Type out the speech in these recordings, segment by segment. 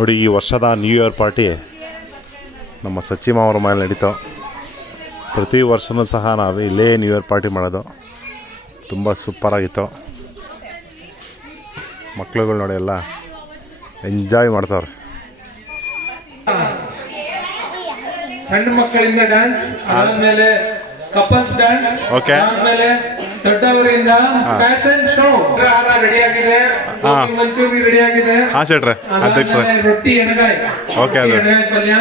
ನೋಡಿ, ಈ ವರ್ಷದ ನ್ಯೂ ಇಯರ್ ಪಾರ್ಟಿ ನಮ್ಮ ಸಚ್ಚಿ ಮಾವರ ಮನೇಲಿ ನಡೀತು. ಪ್ರತಿ ವರ್ಷವೂ ಸಹ ನಾವು ಇಲ್ಲೇ ನ್ಯೂ ಇಯರ್ ಪಾರ್ಟಿ ಮಾಡೋದು. ತುಂಬ ಸೂಪರಾಗಿತ್ತು. ಮಕ್ಳುಗಳು ನೋಡಿ ಎಲ್ಲ ಎಂಜಾಯ್ ಮಾಡ್ತಾವ್ರೆ. ಸಣ್ಣ ಮಕ್ಕಳಿಂದ ಡ್ಯಾನ್ಸ್, ಆದ್ಮೇಲೆ ಕಪಲ್ಸ್ ಡ್ಯಾನ್ಸ್, ಆದ್ಮೇಲೆ ದೊಡ್ಡವರಿಂದ ಫ್ಯಾಷನ್ ಶೋ ರೆಡಿ ಆಗಿದೆ, ಮಂಚೂರಿ ರೆಡಿ ಆಗಿದೆ. ರೊಟ್ಟಿ ಎಣಗಾಯಿ, ಎಣಗಾಯಿ ಪಲ್ಯ,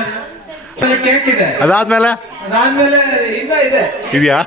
ಕೇಕ್ ಇದೆ. ಅದಾದ್ಮೇಲೆ ಇನ್ನ ಇದೆ ಇದೆಯಾ?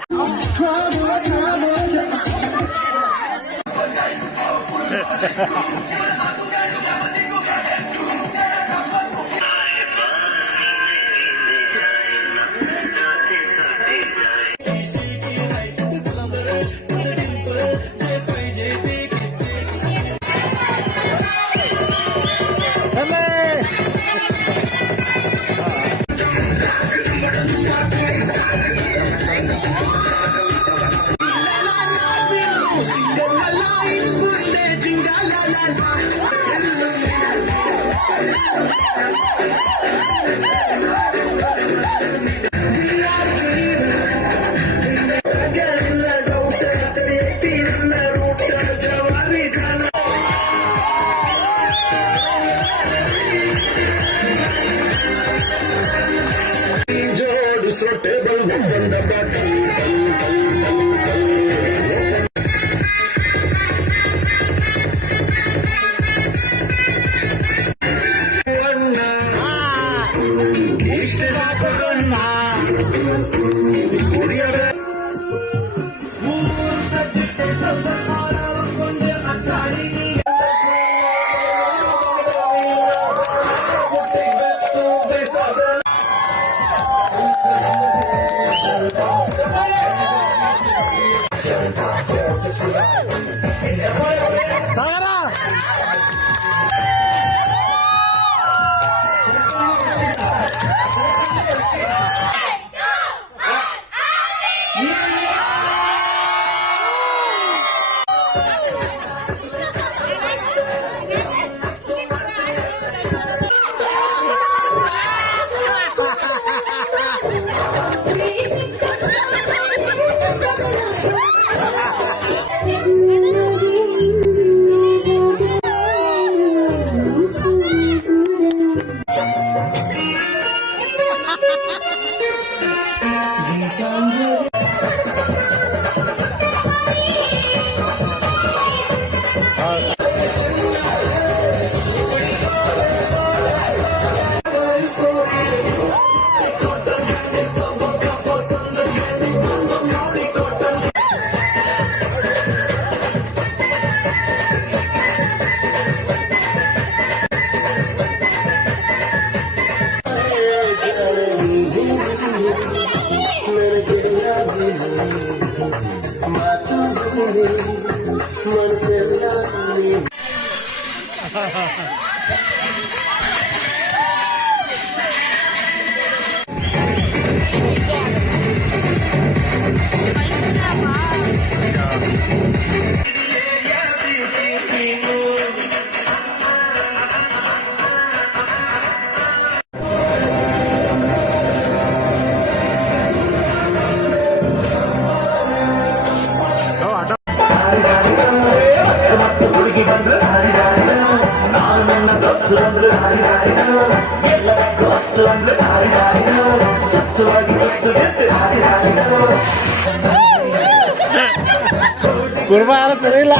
ಕುರ್ಬಾ ಯಾರು ಸರಿಯಿಲ್ಲ.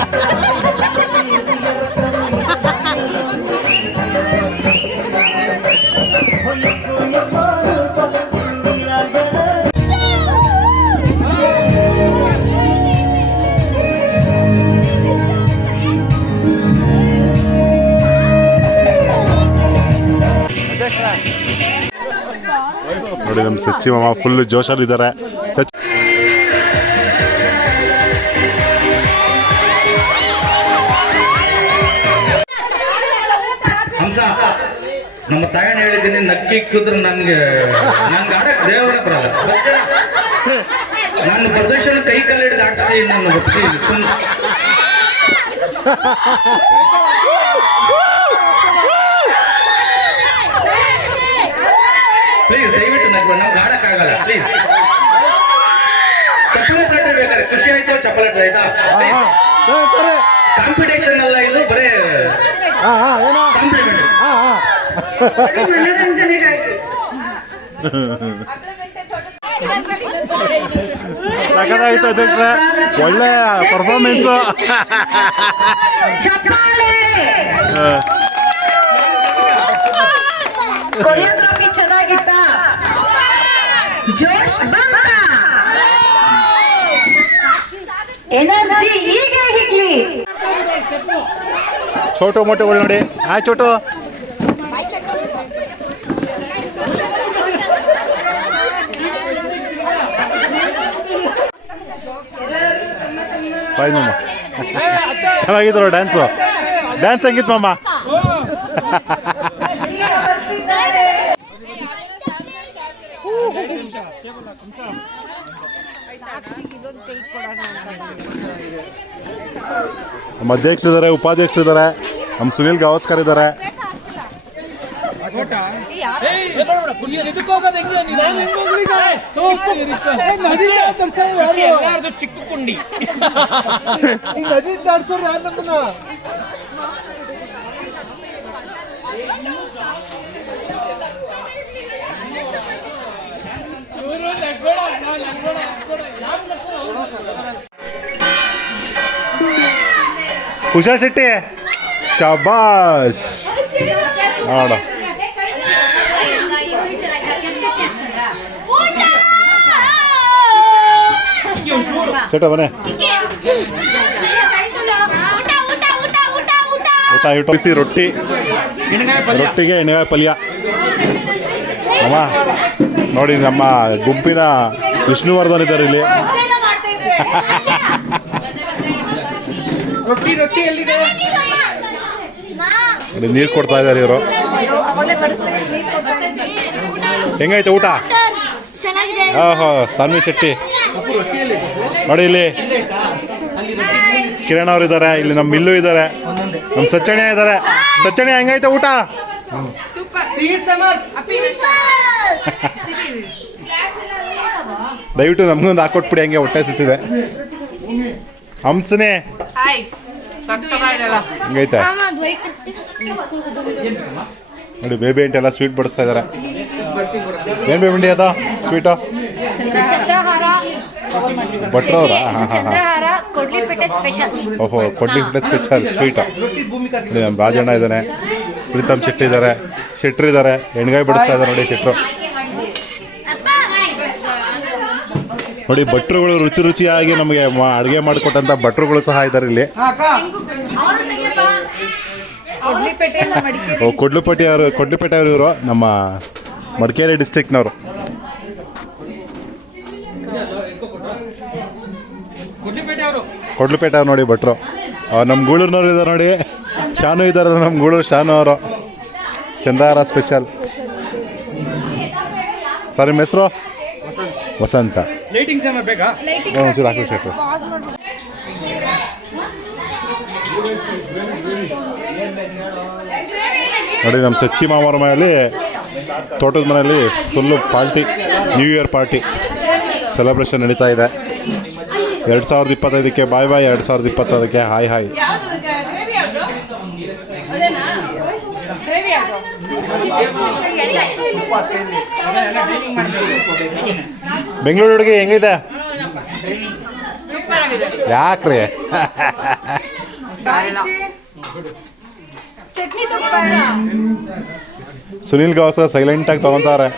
ನೋಡಿ, ನಮ್ಮ ಸಚ್ಚಿ ಮಾಮ ಫುಲ್ ಜೋಶಲ್ಲಿದ್ದಾರೆ. ನಮ್ಮ ತಾಯಣ್ಣ ಹೇಳಿದ್ದೀನಿ, ನಕ್ಕಿ ಕೂತ್ರೆ ನಂಗೆ ಆಡಕ್ ದೇವರ ಬರಲ್ಲ. ನಾನು ಬಸವೇಶ್ವರ ಕೈ ಕಾಲು ಹಿಡಿದು ಆಡಿಸಿ ನಾನು ಒಪ್ಪಿಸಿ ಪ್ಲೀಸ್ ದಯವಿಟ್ಟು ನಮ್ಗೆ ನಾವು ಆಡಕ್ಕಾಗಲ್ಲ ಪ್ಲೀಸ್. ಚಪ್ಪಲಿ ತಟ್ಟೆ ಬೇಕಾದ್ರೆ ಖುಷಿ ಆಯ್ತು, ಚಪ್ಪಲಿ ಆಯ್ತಾ? ಕಾಂಪಿಟೇಷನ್ ಅಲ್ಲ ಇದು, ಬರೇ ಕಾಂಪ್ಲಿಮೆಂಟ್. ಸಖತ್ತಾಗಿತ್ತು ಅಧ್ಯಕ್ಷರೇ, ಒಳ್ಳೆ ಪರ್ಫಾರ್ಮೆನ್ಸು. ಕೊರಿಯೋಗ್ರಫಿ ಚೆನ್ನಾಗಿತ್ತ, ಜೋಶ್ ಬಂತ, ಎನರ್ಜಿ ಹೀಗೆ ಹಿಗ್ಲಿ. ಚೋಟು ಮೋಟುಗಳು ನೋಡಿ. ಹಾಯ್ ಚೋಟು. ಬಾಯ್ ಮಮ್ಮ. ಚೆನ್ನಾಗಿದ್ರು ಡ್ಯಾನ್ಸು. ಡ್ಯಾನ್ಸ್ ಹೆಂಗಿತ್ತು ಮಮ್ಮ? ನಮ್ಮ ಅಧ್ಯಕ್ಷರಿದ್ದಾರೆ, ಉಪಾಧ್ಯಕ್ಷರಿದ್ದಾರೆ, ನಮ್ಮ ಸುನೀಲ್ ಗವಾಸ್ಕರ್ ಇದ್ದಾರೆ. ಚಿಕ್ಕ ಕುಂಡಿ ನದಿ ದಾಡ್ಸೋರು ಯಾರು ನಮ್ಮನ್ನ? ಉಷಾ ಶೆಟ್ಟಿ ಶಾಬಾಸ್. ನೋಡ ಚಟ ಬನ್ನಿ. ಊಟ ಬಿಸಿ ರೊಟ್ಟಿ, ರೊಟ್ಟಿಗೆ ಎಣ್ಣೆಗಾಯಿ ಪಲ್ಯ. ಅಮ್ಮ ನೋಡಿ, ನಮ್ಮ ಗುಂಪಿನ ವಿಷ್ಣುವರ್ಧನ್ ಇದ್ದಾರೆ ಇಲ್ಲಿ. ನೀರು ಕೊಡ್ತಾ ಇದ್ದಾರೆ ಇವರು. ಹೆಂಗೈತೆ ಊಟ? ಓಹೋ, ಸಾನ್ವಿ ಶೆಟ್ಟಿ ನೋಡಿ. ಇಲ್ಲಿ ಕಿರಣ್ ಅವ್ರು ಇದ್ದಾರೆ, ಇಲ್ಲಿ ನಮ್ಮ ಮಿಲ್ಲು ಇದ್ದಾರೆ, ನಮ್ಮ ಸಚ್ಚಣೆ ಇದ್ದಾರೆ. ಸಚ್ಚಣೆ ಹೆಂಗೈತೆ ಊಟ? ದಯವಿಟ್ಟು ನಮ್ಗೊಂದು ಹಾಕೊಟ್ಬಿಡಿ, ಹಂಗೆ ಹೊಟ್ಟೆ ಸಿಗ್ತಿದೆ. ಹಂಸನೇ ಹಂಗೈತೆ ನೋಡಿ. ಬೇಬಿ ಅಂಟಿ ಎಲ್ಲ ಸ್ವೀಟ್ ಬಡಿಸ್ತಾ ಇದ್ದಾರೆ. ಏನು ಬೇಬಿ ಅಂಟಿ ಅದು ಸ್ವೀಟು? ಭಟ್ರವ್ರಾ? ಓಹೋ, ಕೊಡ್ಲಿಪೇಟೆ ಸ್ಪೆಷಲ್ ಸ್ವೀಟು. ನಮ್ಮ ರಾಜಣ್ಣ ಇದ್ದಾನೆ, ಪ್ರೀತಮ್ ಶೆಟ್ಟಿ ಇದ್ದಾರೆ, ಶೆಟ್ರು ಇದ್ದಾರೆ, ಎಣ್ಗಾಯಿ ಬಡಿಸ್ತಾ ಇದ್ದಾರೆ ನೋಡಿ ಶೆಟ್ರು. ನೋಡಿ ಭಟ್ರುಗಳು ರುಚಿ ರುಚಿಯಾಗಿ ನಮಗೆ ಅಡುಗೆ ಮಾಡಿಕೊಟ್ಟಂಥ ಭಟ್ರುಗಳು ಸಹ ಇದ್ದಾರೆ ಇಲ್ಲಿ. ಕೊಡ್ಲುಪೇಟೆ ಅವರು ಇವರು ನಮ್ಮ ಮಡಿಕೇರಿ ಡಿಸ್ಟ್ರಿಕ್ನವರು. ಕೊಡ್ಲುಪೇಟೆ ಅವ್ರು ನೋಡಿ ಭಟ್ರು. ನಮ್ಮ ಗೂಳೂರಿನವ್ರು ಇದ್ದಾರೆ ನೋಡಿ, ಶಾನು ಇದ್ದಾರೆ, ನಮ್ಮ ಗೂಳೂರು ಶಾನು ಅವರು. ಚಂದಾರ ಸ್ಪೆಷಲ್. ಸರ್ ನಿಮ್ಮ ಹೆಸರು? ವಸಂತ. ಒಂಚೂರು ಹಾಕಿ ಶೆಟ್ರು. ನೋಡಿ, ನಮ್ಮ ಸಚ್ಚಿ ಮಾಮರ ಮನೆಯಲ್ಲಿ, ತೋಟದ ಮನೆಯಲ್ಲಿ full party, new year party celebration ನಡೀತಾ ಇದೆ. 2025ಕ್ಕೆ ಬಾಯ್ ಬಾಯ್, 2026ಕ್ಕೆ ಹಾಯ್ ಹಾಯ್. ಬೆಂಗಳೂರು ಹುಡುಗಿ ಹೆಂಗಿದೆ? ಯಾಕ್ರಿ? ಸುನೀಲ್ ಗವಾಸ್ಕರ್ ಸೈಲೆಂಟಾಗಿ ತಗೊಂತಾರೆ.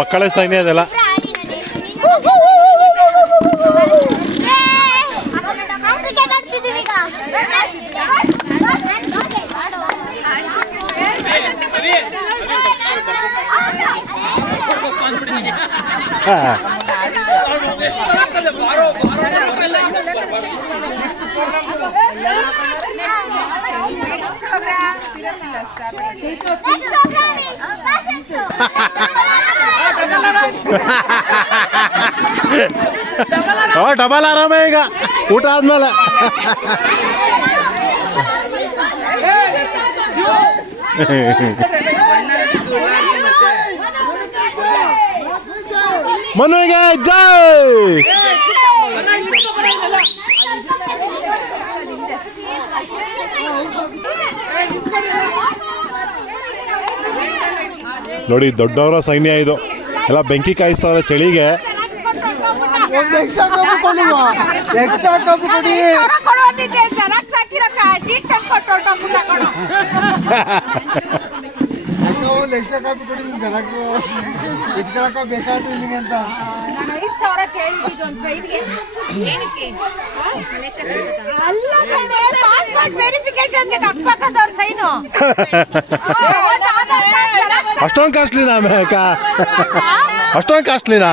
ಮಕ್ಕಳೇ ಸೈನ್ಯ ಅದೆಲ್ಲ. ಡಬಲ್ ಆರಾಮೇ ಈಗ ಊಟ ಆದ್ಮೇಲೆ. ಮನೆಗೆ ಜೈ. ನೋಡಿ ದೊಡ್ಡವರ ಸೈನ್ಯ ಇದು, ಎಲ್ಲ ಬೆಂಕಿ ಕಾಯಿಸ್ತವ್ರೆ ಚಳಿಗೆ. ಒಂದು ಎಕ್ಸ್ಟ್ರಾ ಕಪ್ ಕೊಡಿವಾ, ಎಕ್ಸ್ಟ್ರಾ ಕಪ್ ಕೊಡಿ. ಒಂದು ಎಕ್ಸ್ಟ್ರಾ ಕಾಪಿ ಕೊಡಿ, ಜೆರಾಕ್ಸ್ ಇಟ್ಕೊಳಕ ಬೇಕಾದ್ರೆ ಇಲ್ಲಿಗೆ ಅಂತ. ಅಷ್ಟೊಂದು ಕಾಸ್ಟ್ಲಿನಾ ಮೇಕ? ಅಷ್ಟೊಂದು ಕಾಸ್ಟ್ಲಿನಾ?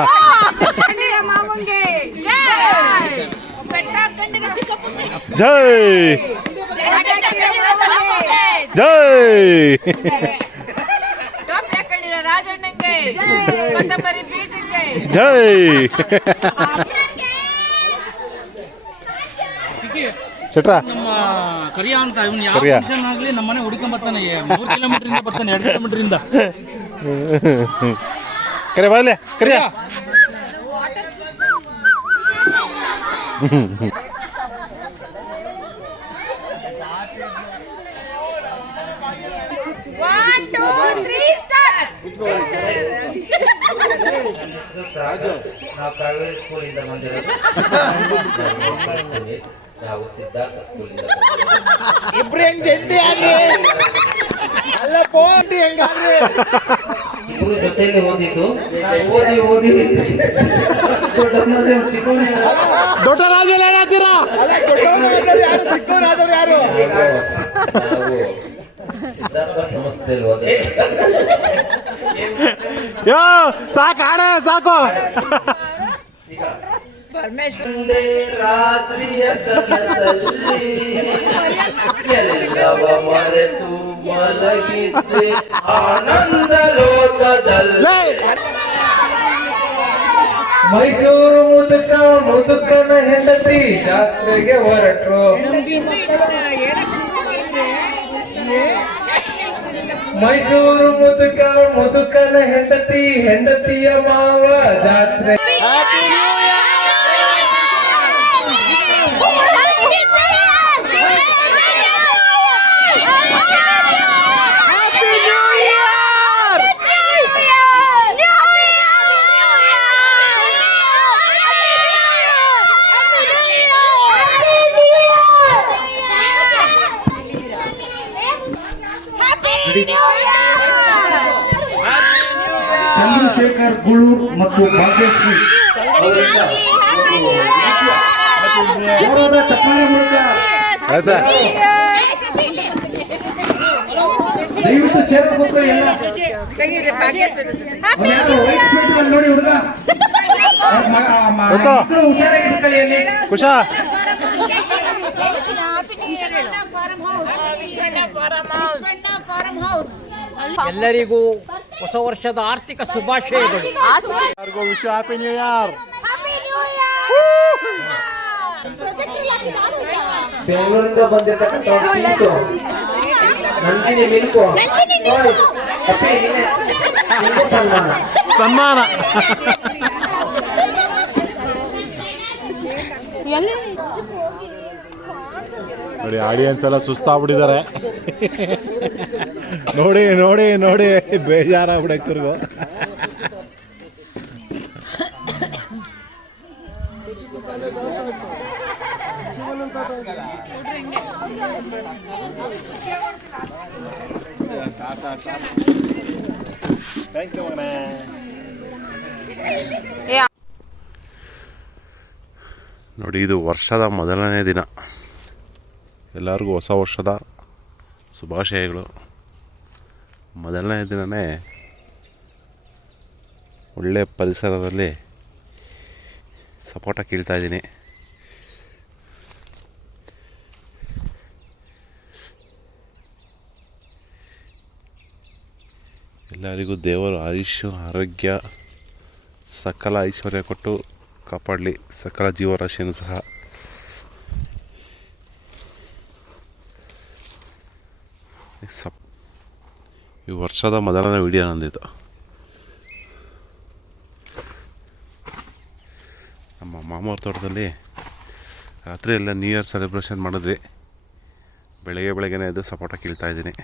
ಜೈ ಜೈ. ಜೈ ಶೆಟ್ರ ನಮ್ಮ ಕರಿಯ ಅಂತ ಇವನು ಯಾವ ಕರಿಯ. ಫಂಕ್ಷನ್ ಆಗಲಿ ನಮ್ಮನೆ ಹುಡುಕೊಂಡ್ ಬರ್ತಾನೆ. 3 ಕಿಲೋಮೀಟರ್ ಬರ್ತಾನೆ, 2 ಕಿಲೋಮೀಟರ್. ಕರೆ ಬಾಯ್ಲೆ ಕರಿಯ. ನಾವು ಪ್ರೈವೇಟ್ ಸ್ಕೂಲಿಂದ ಬಂದಿರೋದು. ನಾವು ಸಿದ್ಧಾರ್ಥ ಸ್ಕೂಲಿಂದ ಇಬ್ರು ಹೆಂಗ್ ಜಂಟಿ ಆದ್ರಿ ಅಲ್ಲ ಪೋಟಿ ಹೆಂಗಾದ್ರಿ? ಇಬ್ರು ಜೊತೆಯಲ್ಲಿ ಓದಿದ್ದು. ಓದಿ ಓದಿ ದೊಡ್ಡಮ್ಮನದೇ ಸಿಕ್ಕೋನೆ. ದೊಡ್ಡ ರಾಜ ಏನಾಗ್ತೀರಾ? ಅಲ್ಲ ದೊಡ್ಡವರಾದವ್ರು ಯಾರು, ಚಿಕ್ಕವರಾದವ್ರು ಯಾರು? ನಾವು ಸಿದ್ಧಾರ್ಥ ಸಂಸ್ಥೆಯಲ್ಲಿ ಓದಿ. ಯೋ ಸಾಕು ಆಡ ಸಾಕು. ಒಂದೇ ರಾತ್ರಿಯ ಕನಸಲ್ಲಿ ಎಲ್ಲವ ಮರೆತು ಮಲಗಿದ್ದೆ ಆನಂದ ಲೋಕದಲ್ಲಿ. ಮೈಸೂರು ಮುದುಕನ ಹೆಂಡತಿ ಜಾತ್ರೆಗೆ ಹೊರಟ್ರು. ಮೈಸೂರು ಮುದುಕನ ಹೆಂಡತಿಯ ಮಾವ ಜಾತ್ರೆ. ಚಂದ್ರಶೇಖರ್ ಗುಳೂರ್ ಮತ್ತು ಭಾಗ್ಯಶ್ರೀ ಅವರಿಂದ ಗೌರವದ ಚಪ್ಪಾಳೆ ಮೂಲಕ ಆಯ್ತಾ? ದಯವಿಟ್ಟು ಸೇರ್ಬೇಕು ಎಲ್ಲ. ಅವ್ನ್ಯಾರೋ ವೈಟ್ ಪ್ಲೇಟ್ ನೋಡಿ ಹುಡುಗ. ಹುಷಾರಾಗಿರ್ಕೊಳ್ಳಿ ಅಲ್ಲಿ. ಕುಶಾ ಎಲ್ಲರಿಗೂ ಹೊಸ ವರ್ಷದ ಆರ್ಥಿಕ ಶುಭಾಶಯಗಳು. ಯಾರಿಗೂ ವಿಶ್ ಹ್ಯಾಪಿ ನ್ಯೂ ಇಯರ್. ಬೆಂಗಳೂರಿಂದ ಬಂದಿರ್ತಕ್ಕಂಥ ಸೀಟು ನಂದಿನಿ ಮಿಲ್ಕು ನೋಡಿ, ಅಪ್ಪಿ ನಿನಗೆ ಸನ್ಮಾನ. ಸನ್ಮಾನ. ನೋಡಿ ಆಡಿಯನ್ಸ್ ಎಲ್ಲ ಸುಸ್ತಾಗ್ಬಿಟ್ಟಿದ್ದಾರೆ. ನೋಡಿ ನೋಡಿ ನೋಡಿ ಬೇಜಾರಾಗ್ಬಿಡಕ್ತಿರ್ಗು. ನೋಡಿ ಇದು ವರ್ಷದ ಮೊದಲನೇ ದಿನ. ಎಲ್ಲರಿಗೂ ಹೊಸ ವರ್ಷದ ಶುಭಾಶಯಗಳು. ಮೊದಲನೇ ದಿನವೇ ಒಳ್ಳೆ ಪರಿಸರದಲ್ಲಿ ಸಪೋಟ ಕೀಳ್ತಾ ಇದ್ದೀನಿ. ಎಲ್ಲರಿಗೂ ದೇವರು ಆಯುಷ್ಯ ಆರೋಗ್ಯ ಸಕಲ ಐಶ್ವರ್ಯ ಕೊಟ್ಟು ಕಾಪಾಡಲಿ, ಸಕಲ ಜೀವರಾಶಿಯನ್ನು ಸಹ. ಈ ವರ್ಷದ ಮೊದಲನೇ ವಿಡಿಯೋ ನಂದಿತ್ತು. ನಮ್ಮ ಮಾಮೂರ ತೋಟದಲ್ಲಿ ರಾತ್ರಿ ಎಲ್ಲ ನ್ಯೂ ಇಯರ್ ಸೆಲೆಬ್ರೇಷನ್ ಮಾಡಿದ್ವಿ. ಬೆಳಗ್ಗೆನೇ ಎದ್ದು ಸಪೋಟ ಕೀಳ್ತಾ ಇದ್ದೀನಿ.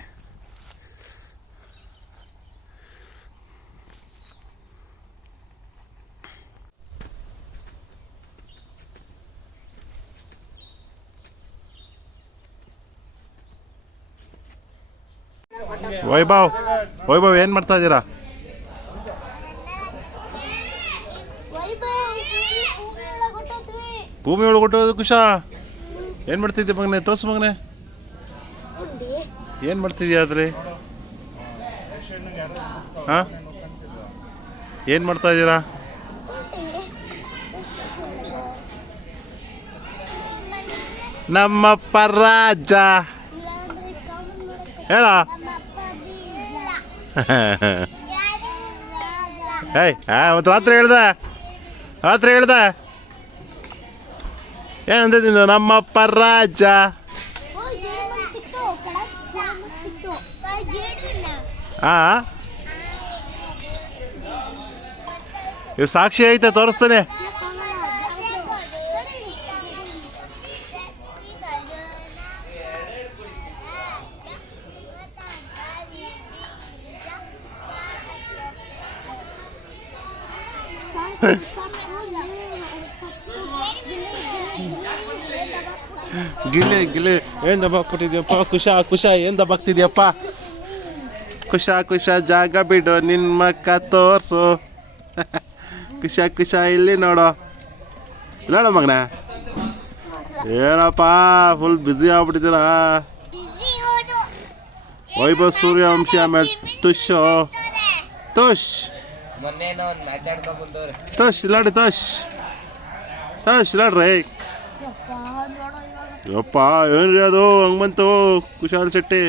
ವೈಭವ್ ಏನು ಮಾಡ್ತಾ ಇದ್ದೀರಾ? ಭೂಮಿ ಒಳಗೆ ಕೊಟ್ಟೋದು ಕುಶ. ಏನು ಮಾಡ್ತಿದ್ದೆ ಮಗನೆ? ತೋರ್ಸು ಮಗನೆ, ಏನು ಮಾಡ್ತಿದ್ಯಾ ಅದ್ರಿ? ಹಾಂ, ಏನು ಮಾಡ್ತಾ ಇದ್ದೀರಾ? ನಮ್ಮಪ್ಪ ರಾಜ ಹೇಳ. ಏಯ್ ಮತ್ತು ರಾತ್ರಿ ಹೇಳ್ದೆ ಏನಂತ ತಿಂದು ನಮ್ಮಪ್ಪ ರಾಜ. ಹಾಂ, ಇದು ಸಾಕ್ಷಿ ಐತೆ, ತೋರಿಸ್ತಾನೆ. ಗಿಲೆ ಏನು ದಬಾಕ್ ಕೊಟ್ಟಿದ್ಯಪ್ಪ? ಕುಶ ಏನು ದಬಾಕ್ತಿದ್ಯಪ್ಪ? ಕುಶ ಜಾಗ ಬಿಡು, ನಿನ್ನ ಮಕ್ಕ ತೋರ್ಸು. ಕುಶ ಇಲ್ಲಿ ನೋಡೋ ಮಗನ. ಏನಪ್ಪ ಫುಲ್ ಬ್ಯುಸಿ ಆಗ್ಬಿಟ್ಟಿದ್ದೀರಾ? ವೈಭವ್ ಸೂರ್ಯವಂಶಿ, ಆಮೇಲೆ ತುಷ್ ಇಲ್ಲಾಡಿ ಇಲ್ಲಾಡ್ರಿ. ಯಪ್ಪ ಏನ್ರಿ ಅದು ಹಂಗೆ ಬಂತು? ಕುಶಾಲ್ ಶೆಟ್ಟಿ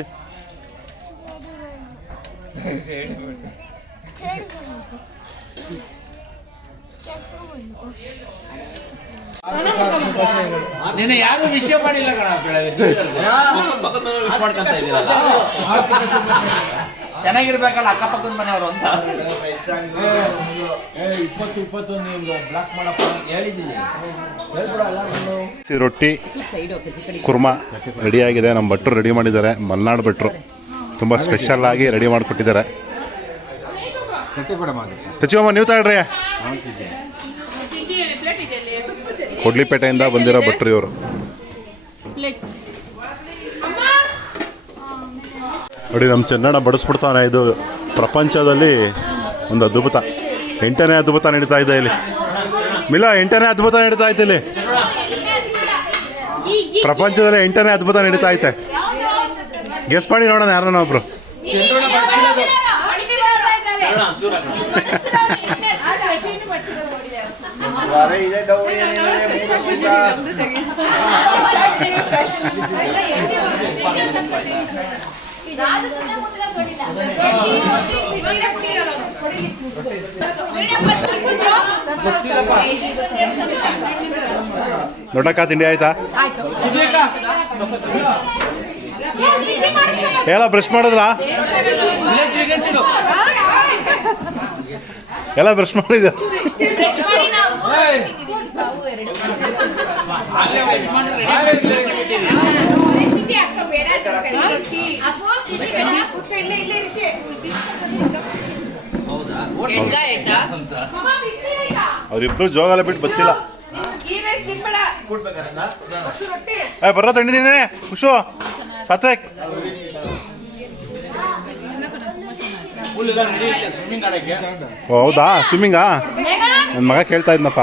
ನಿನ್ನೆ ಯಾರು ವಿಷಯ ಮಾಡಿಲ್ಲ ಕಣ. ಚೆನ್ನಾಗಿರ್ಬೇಕಲ್ಲ ಅಕ್ಕಪಕ್ಕದ ಮನೆಯವರು ಅಂತ. 20-21 ಬ್ಲಾಕ್ ಮಾಡಪ್ಪ ಹೇಳಿದ್ದೀನಿ. ರೊಟ್ಟಿ ಕುರ್ಮಾ ರೆಡಿಯಾಗಿದೆ. ನಮ್ಮ ಭಟ್ರು ರೆಡಿ ಮಾಡಿದ್ದಾರೆ. ಮಲ್ನಾಡು ಭಟ್ರು ತುಂಬ ಸ್ಪೆಷಲ್ ಆಗಿ ರೆಡಿ ಮಾಡಿಕೊಟ್ಟಿದ್ದಾರೆ. ಸಚಿವಮ್ಮ ನೀವು ತಗೊಳ್ರಿ. ಕೊಡ್ಲಿಪೇಟೆಯಿಂದ ಬಂದಿರೋ ಭಟ್ರು ಇವರು. ನೋಡಿ ನಮ್ಮ ಚೆನ್ನಣ್ಣ ಬಡಿಸ್ಬಿಡ್ತಾನೆ. ಇದು ಪ್ರಪಂಚದಲ್ಲಿ ಒಂದು ಅದ್ಭುತ, 8ನೇ ಅದ್ಭುತ ನಡೀತಾ ಇದೆ ಇಲ್ಲಿ. 8ನೇ ಅದ್ಭುತ ನಡೀತಾ ಐತೆ ಇಲ್ಲಿ. ಪ್ರಪಂಚದಲ್ಲಿ 8ನೇ ಅದ್ಭುತ ನಡೀತಾ ಐತೆ. ಗೆಸ್ ಮಾಡಿ ನೋಡೋಣ ಯಾರನ್ನ ಒಬ್ರು. ದೊಡ್ಡಕ್ಕ ತಿಂಡಿ ಆಯ್ತಾ? ಎಲ್ಲ ಬ್ರಷ್ ಮಾಡಿದ್ರಾ? ಎಲ್ಲ ಬ್ರಷ್ ಮಾಡಿದ? ಅವರಿಬ್ರು ಜೋಗಾಲ ಬಿಟ್ಟು ಗೊತ್ತಿಲ್ಲ. ಬರೋ ತಂಡಿದ್ದೀನಿ ಖುಷು ಸಾತ್ವಿಕ್. ಹೌದಾ, ಸ್ವಿಮ್ಮಿಂಗಾ? ನನ್ನ ಮಗ ಕೇಳ್ತಾ ಇದ್ನಪ್ಪ.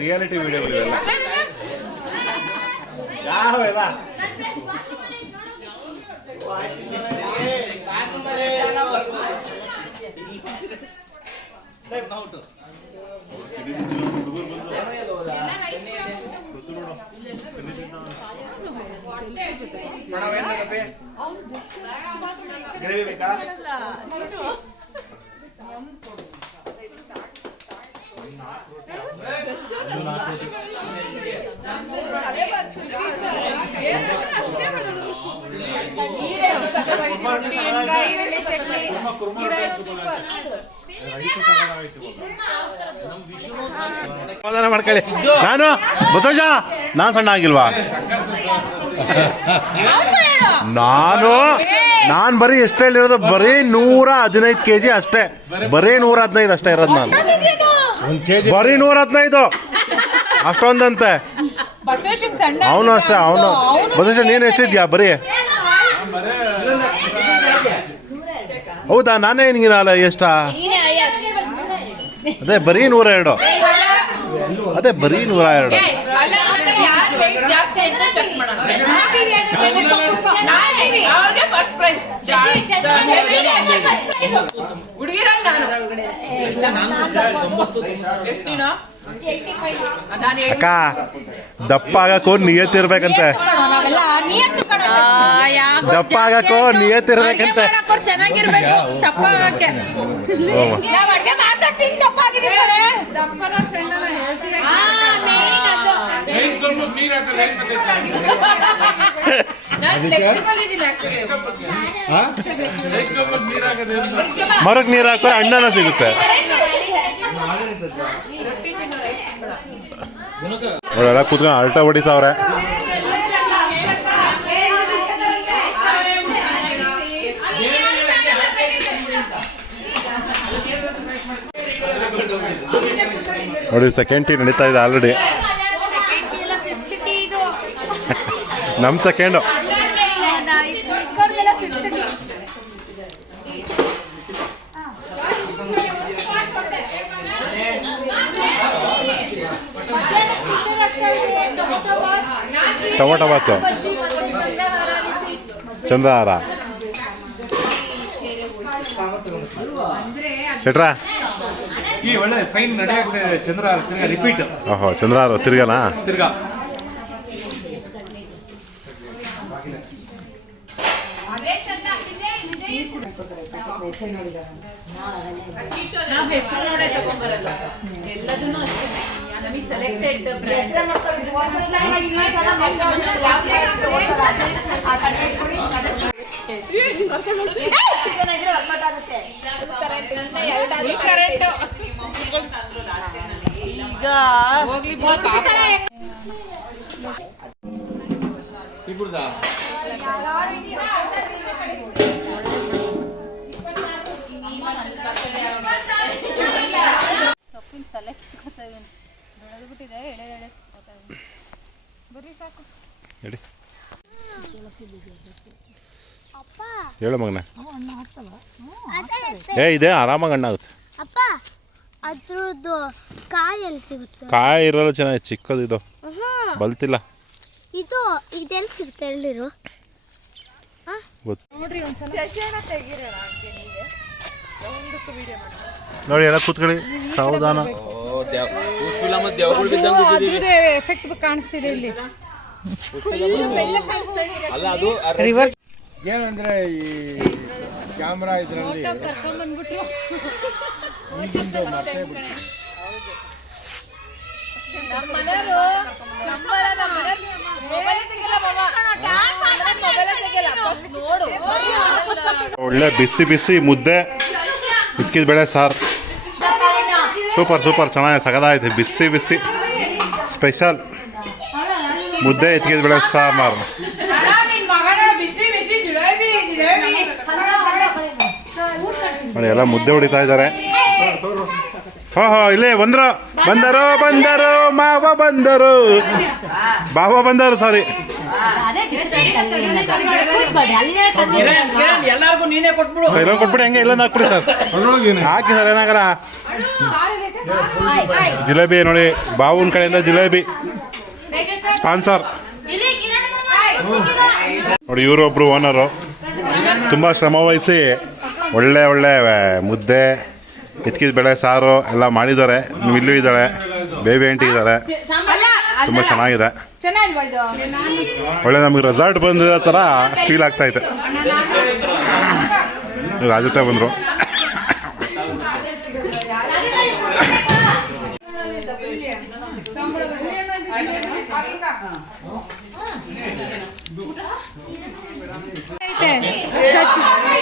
ರಿಯಾಲಿಟಿ ವಿಡಿಯೋಗಳಿವೆಲ್ಲ ಯಾವೆಲ್ಲ ಸಮಾಧಾನ ಮಾಡ್ಕೊಳ್ಳಿ. ನಾನು ಬಸವಜ ನಾನು ಸಣ್ಣ ಆಗಿಲ್ವಾ? ನಾನು ಬರೀ ಎಷ್ಟು ಹೇಳಿರೋದು? ಬರೀ 115 kg ಅಷ್ಟೇ. ಬರೀ 115 ಅಷ್ಟೇ ಇರೋದು ನಾನು. ಬರೀ 115 ಅಷ್ಟೊಂದಂತೆ. ಅವನು ಅಷ್ಟೇ. ಅವನು ಬಸವಜ ನೀನು ಎಷ್ಟಿದ್ಯಾ? ಬರೀ ಹೌದಾ? ನಾನೇ ನಿನಗಿನಲ್ಲ ಎಷ್ಟ? ಅದೇ ಬರೀ 102. ಅದೇ ಬರೀ 102. ಅಕ್ಕ ದಪ್ಪ ಆಗಕ್ಕೂ ನಿಯತ್ತಿರ್ಬೇಕಂತೆ. ದಪ್ಪ ಆಗಕ್ಕೂ ನಿಯತ್ತಿರ್ಬೇಕಂತೆ. ಚೆನ್ನಾಗಿರ್ಬೇಕು ತಪ್ಪ ಮರಕ್ ನೀರು ಹಾಕೋರೆ ಅಣ್ಣನ ಸಿಗುತ್ತೆ. ಅವಳೆಲ್ಲ ಕೂತ್ಕೊಂಡು ಅಲ್ಟ ಹೊಡಿತಾವ್ರೆ. ನೋಡಿ ಸೆಕೆಂಡ್ ಟೀ ನಡೀತಾ ಇದೆ ಆಲ್ರೆಡಿ. ನಮ್ಮ ಸೆಕೆಂಡು. ಟೊಮೊಟೊ ಬಾತು, ಚಂದ್ರಹಾರ. ಶೆಟ್ರಾ ಈ ಒಳ್ಳೆ ಫೈನ್ ನಡೆಯಾಗ್ತಾ ಇದೆ. ಚಂದ್ರಹಾರ ತಿರ್ಗಾ ರಿಪೀಟ್. ಓಹೋ, ಚಂದ್ರಹಾರ ತಿರ್ಗಾನಾ? ತಿರ್ಗಾ ಸೊಪ್ಪಿನ ತಲೆ ಕಿತ್ಕೊತಾ ಇದೀನಿ. ಬೆಳೆದ್ಬಿಟ್ಟಿದೆ ಎಳೆ ಬರ್ರಿ ಸಾಕು. ಹೇಳು ಮಗನ. ಇದೆ ಆರಾಮಾಗಿ ಹಣ್ಣಾಗುತ್ತೆ. ಅಪ್ಪ ಅದ್ರದ್ದು ಕಾಯಲ್ಲಿ ಸಿಗುತ್ತೆ. ಕಾಯಿ ಇರಲ್ಲ, ಚೆನ್ನಾಗಿ ಚಿಕ್ಕದು ಇದು ಬಲ್ತಿಲ್ಲ. ಇದು ಇದೆಲ್ಲಿ ಸಿಗುತ್ತೆ ಹೇಳಿರು? ನೋಡಿ ಎಲ್ಲ ಕೂತ್ಕೊಳ್ಳಿ ಸಾವಧಾನ. ಎಫೆಕ್ಟ್ ಕಾಣಿಸ್ತಿದೆ ಇಲ್ಲಿ. ಏನಂದ್ರೆ ಈ ಕ್ಯಾಮ್ರಾ ಇದರಲ್ಲಿ ಒಳ್ಳೆ ಬಿಸಿ ಬಿಸಿ ಮುದ್ದೆ, ಇದ್ಕಿದ ಬೇಳೆ ಸಾರು. ಸೂಪರ್ ಸೂಪರ್, ಚೆನ್ನಾಗಿ ಸಗದಾಯ್ತು. ಬಿಸಿ ಬಿಸಿ ಸ್ಪೆಷಲ್ ಮುದ್ದೆ, ಇದ್ಕಿದ ಬೇಳೆ ಸಾಂಬಾರು. ನೋಡಿ ಎಲ್ಲ ಮುದ್ದೆ ಹೊಡಿತಾ ಇದ್ದಾರೆ. ಹೋ ಇಲ್ಲೇ ಬಂದರು ಮಾವ ಬಂದರು, ಬಾವ ಬಂದರು. ಸಾರಿ, ಎಲ್ಲರಿಗೂ ನೀನೇ ಕೊಟ್ಬಿಡು. ಇಲ್ಲೊಂದು ಕೊಟ್ಬಿಡಿ, ಹಂಗೆ ಇಲ್ಲೊಂದು ಹಾಕ್ಬಿಡಿ ಸರ್. ಹಾಕಿ ಸರ್, ಏನಾಗಲ್ಲ. ಜಿಲೇಬಿ ನೋಡಿ, ಬಾವನ ಕಡೆಯಿಂದ ಜಿಲೇಬಿ ಸ್ಪಾನ್ಸರ್. ನೋಡಿ ಇವರೊಬ್ರು ಓನರು, ತುಂಬ ಶ್ರಮ ವಹಿಸಿ ಒಳ್ಳೆ ಒಳ್ಳೆ ಮುದ್ದೆ, ಇದ್ಕಿದ ಬೆಳೆ ಸಾರು ಎಲ್ಲ ಮಾಡಿದ್ದಾರೆ. ಇಲ್ಲೂ ಇದ್ದಾಳೆ, ಬೇಬಿ ಆಂಟಿ ಇದ್ದಾರೆ. ತುಂಬ ಚೆನ್ನಾಗಿದೆ. ಚೆನ್ನಾಗಿಲ್ವಾ ಇದು? ಒಳ್ಳೆ ನಮಗೆ ರೆಸಾರ್ಟ್ ಬಂದಿರೋ ಥರ ಫೀಲ್ ಆಗ್ತಾಯಿದೆ. ರಾಜತೆ ಬಂದರು.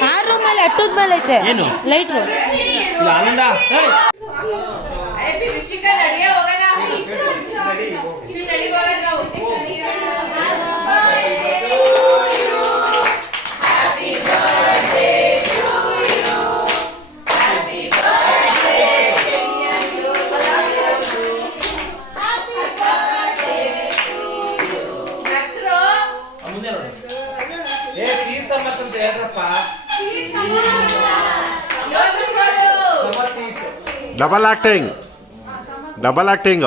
ಆ ರೂಮಲ್ಲಿ ಅಟ್ಟದ ಮೇಲೆ ಐತೆ ಲೈಟ್ರು. Double acting